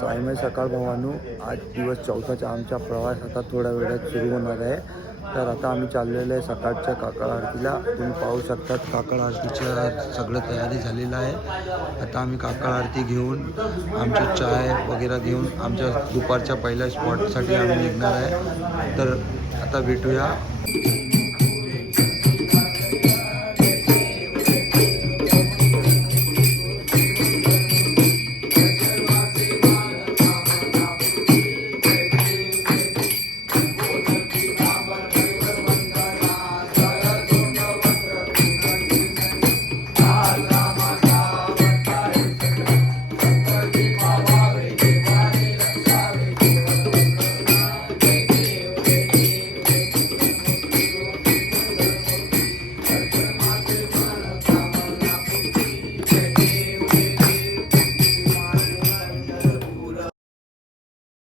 सायमय सकाळ भावांनो, आज दिवस 4था आमचा प्रवास आता थोड्या वेळात सुरू होणार आहे. तर आता आम्ही चाललेलो आहे सकाळच्या काकड आरतीला. तुम्ही पाहू शकता काकड आरतीच्या सगळं तयारी झालेलं आहे. आता आम्ही काकड आरती घेऊन आमची चाय वगैरे घेऊन आमच्या दुपारच्या पहिल्या स्पॉटसाठी आम्ही निघणार आहे. तर आता भेटूया.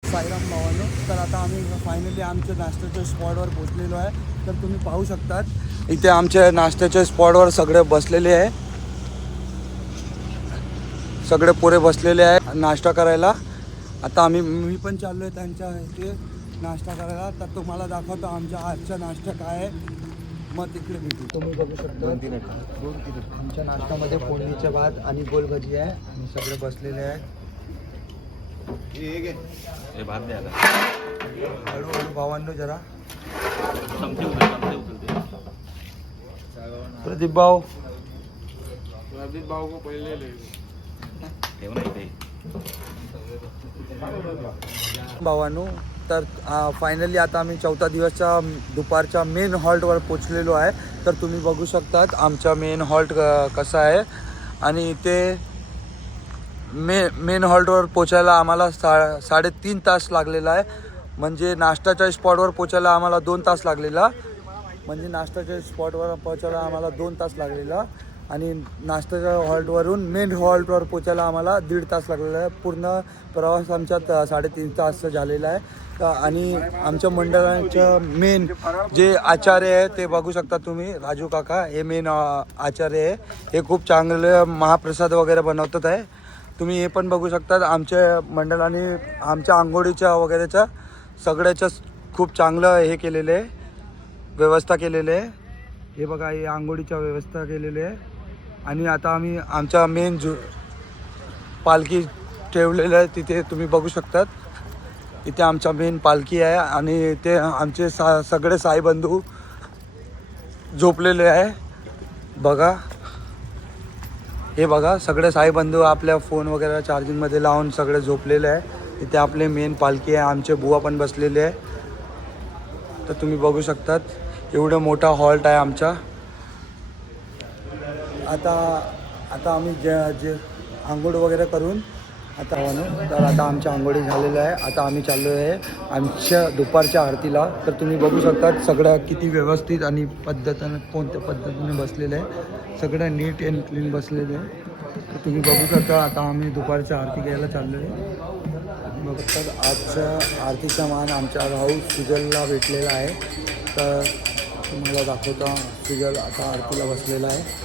साईराम भावांनो, तर आता आम्ही फायनली आमच्या नाश्त्याच्या स्पॉटवर पोहोचलेलो आहे. तर तुम्ही पाहू शकतात इथे आमच्या नाश्त्याच्या स्पॉटवर सगळे बसलेले आहे. सगळे पोरे बसलेले आहे नाश्ता करायला. आता मी पण चाललो आहे त्यांच्या इथे नाश्ता करायला. तर तुम्हाला दाखवतो आमच्या आजचा नाश्ता काय आहे, मग तिकडे भेटू. तुम्ही बघू शकता आमच्या नाश्त्यामध्ये फोडणीचे भात आणि गोलभजी आहे आणि सगळे बसलेले आहे. भात द्यायला हळूहळू भावांनो जरा. प्रदीप भाऊ को पहिले भावांनो, तर फायनली आता आम्ही 4था दिवसच्या दुपारच्या मेन हॉल्टवर पोचलेलो आहे. तर तुम्ही बघू शकतात आमचा मेन हॉल्ट कसा आहे. आणि इथे मेन हॉल्टवर पोचायला आम्हाला 3.5 तास लागलेला आहे. म्हणजे नाश्त्याच्या स्पॉटवर पोचायला आम्हाला 2 तास लागलेला. आणि नाश्त्याच्या हॉल्टवरून मेन हॉल्टवर पोचायला आम्हाला 1.5 तास लागलेला आहे. पूर्ण प्रवास आमच्या 3.5 तास झालेला आहे. आणि आमच्या मंडळाचं मेन जे आचार्य आहे ते बघू शकता तुम्ही, राजू काका हे मेन आचार्य आहे. हे खूप चांगले महाप्रसाद वगैरे बनवतात आहे. तुम्ही हे पण बघू शकता. आमच्या मंडळाने आमच्या आंघोळीच्या वगैरेच्या सगळ्याच्या खूप चांगलं हे केलेलं आहे, व्यवस्था केलेली आहे. हे बघा, हे आंघोळीच्या व्यवस्था केलेली आहे. आणि आता आम्ही आमच्या मेन पालखी ठेवलेलं आहे तिथे तुम्ही बघू शकतात. इथे आमच्या मेन पालखी आहे आणि ते आमचे सगळे साईबंधू झोपलेले आहे. बघा, हे बघा सगळे साईबंधू आपल्या फोन वगैरे चार्जिंगमध्ये लावून सगळे झोपलेले आहे. इथे आपले मेन पालखी आहे. आमचे बुवा पण बसलेले आहे. तर तुम्ही बघू शकतात एवढं मोठा हॉल्ट आहे आमचा. आता आम्ही जे आंघोळ वगैरे करून आता आमच्या आंघोळी झालेल्या आहे. आता आम्ही चाललो आहे आमच्या दुपारच्या आरतीला. तर तुम्ही बघू शकतात सगळं किती व्यवस्थित आणि कोणत्या पद्धतीने बसलेलं आहे. सगळं नीट अँड क्लीन बसलेलं आहे. तर तुम्ही बघू शकता आता आम्ही दुपारच्या आरती घ्यायला चाललो आहे. बघतात आजच्या आरतीचा मान आमच्या भाऊ सुजलला भेटलेला आहे. तर तुम्हाला दाखवता सुजल आता आरतीला बसलेला आहे.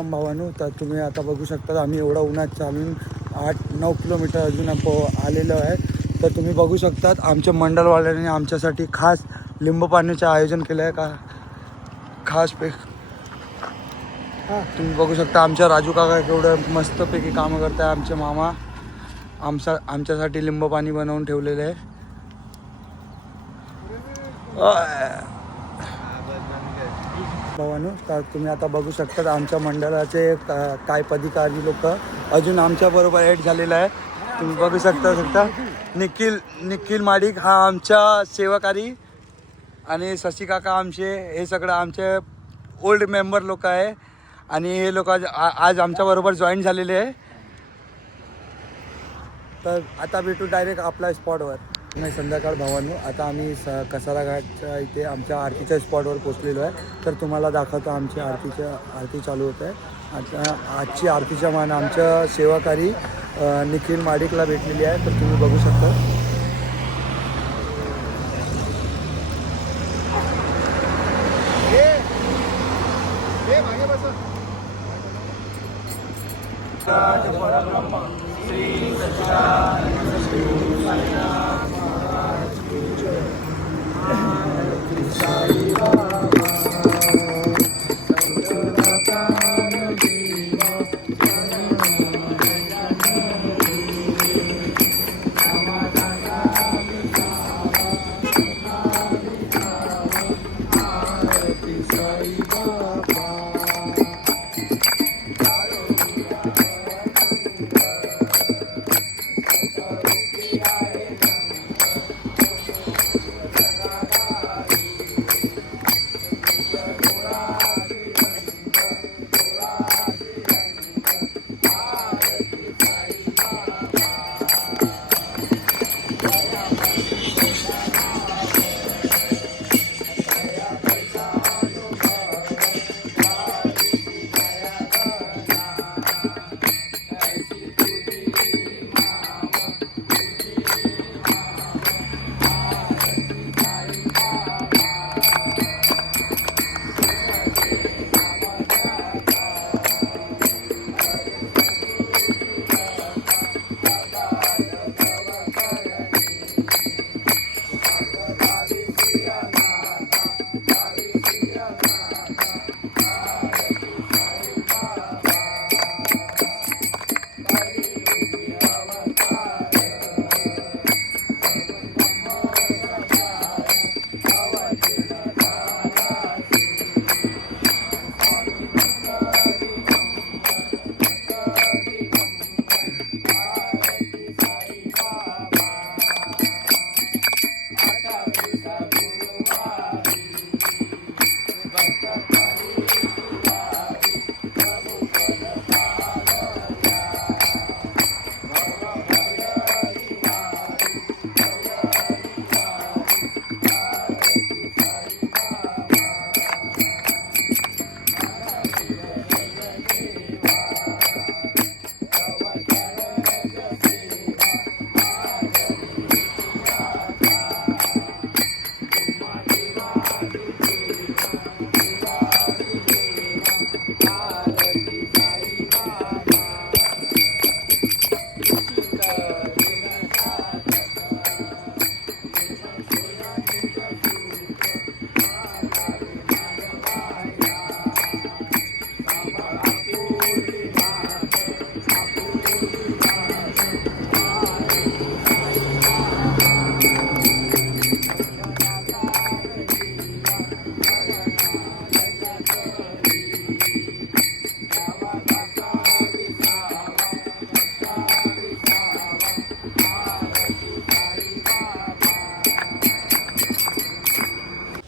साईराम भावानू, तर तुम्ही आता बघू शकता आम्ही एवढा उन्हात चालून 8-9 किलोमीटर अजून आलेलो आहे. तर तुम्ही बघू शकतात आमच्या मंडळवाल्यांनी आमच्यासाठी खास लिंबू पाण्याचं आयोजन केलं आहे का खास तुम्ही बघू शकता आमच्या राजू काका केवढं मस्तपैकी कामं करत आहे. आमचे मामा आमच्यासाठी लिंबू पाणी बनवून ठेवलेलं आहे. भावानू, तर तुम्ही आता बघू शकता आमच्या मंडळाचे काय पदाधिकारी लोक अजून आमच्याबरोबर ॲड झालेला आहे. तुम्ही बघू शकता निखिल माडिक हा आमच्या सेवाकारी आणि शशी काका आमचे हे सगळं आमचे ओल्ड मेंबर लोक आहे आणि हे लोक आज आमच्याबरोबर जॉईन झालेले आहे. तर आता भेटू डायरेक्ट आपल्या स्पॉटवर. नाही संध्याकाळ भावांनो, आता आम्ही कसारा घाटच्या इथे आमच्या आरतीच्या स्पॉटवर पोचलेलो आहे. तर तुम्हाला दाखवतो आमची आरती चालू होत आहे. आता आजची आरतीच्या मान आमच्या सेवाकारी निखिल माडिकला भेटलेली आहे. तर तुम्ही बघू शकता. श्री सच्चिदानंद श्री साईनाथ महाराज की जय. साई बाबा संतदाता जीवा आरती साई बाबा.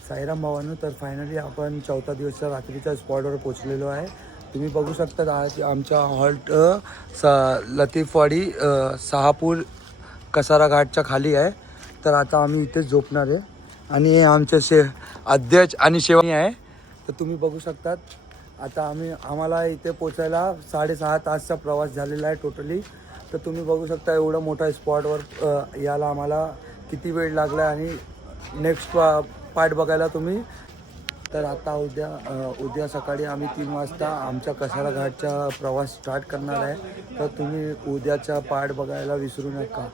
साईराम भावांनो, तर फायनली आपण 4था दिवसच्या रात्रीच्या स्पॉटवर पोचलेलो आहे. तुम्ही बघू शकता आज आमच्या हॉल्ट लतीफवाडी सहापूर कसारा घाटच्या खाली आहे. तर आता आम्ही इथेच झोपणार आहे आणि हे आमचे अध्यक्ष आणि सेवानी आहे. तर तुम्ही बघू शकतात आता आम्हाला इथे पोचायला 6.5 तासचा प्रवास झालेला आहे टोटली. तर तुम्ही बघू शकता एवढं मोठ्या स्पॉटवर यायला आम्हाला किती वेळ लागला आणि नेक्स्ट पार्ट बघायला तुम्ही तर आता उद्या सकाळी आम्ही 3 वाजता आमच्या कसारा घाटचा प्रवास स्टार्ट करणार आहे. तर तुम्ही उद्याचा पार्ट बघायला विसरू नका.